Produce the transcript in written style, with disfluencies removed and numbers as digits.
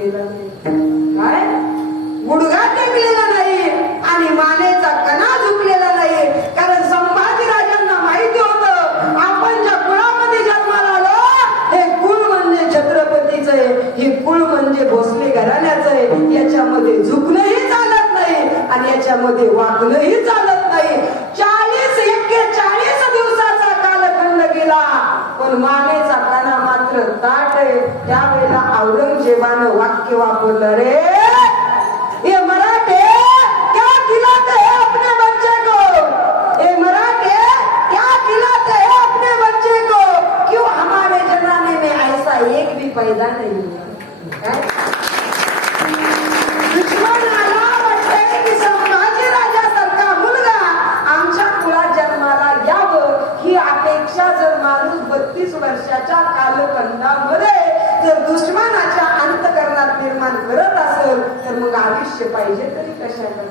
झुकलेला नाही, काय गुडघा टेकलेला नाही आणि मानेचा कणा झुकलेला नाही. कारण संभाजीराजांना माहिती होतं आपण ज्या कुळामध्ये जन्माला आलो हे कुळ म्हणजे छत्रपतीचं आहे, हे कुळ म्हणजे भोसले घराण्याचं आहे. याच्यामध्ये झुकणंही चालत नाही आणि याच्यामध्ये वागणंही चालत नाही. 40-41 दिवसाचा कालखंड गेला पण मानेचा कणा मात्र ताट आहे. त्यावेळेला औरंगजेबानं वाक्य वापरलं, रे ये मराठे क्या खिलाते हैं अपने बच्चे को, ये मराठे क्या खिलाते हैं अपने बच्चे को, क्यों हमारे जनाने में ऐसा एक भी पैदा नहीं हुआ. दुश्मन आला वाटतंय की संभाजीराजासारखा मुलगा आमच्या कुळात जन्माला यावं ही अपेक्षा जर माणूस 32 वर्षाच्या कालखंडामध्ये जर दुश्मनाच्या अंतकरणात निर्माण करत असेल तर मग आयुष्य पाहिजे तरी कशाला.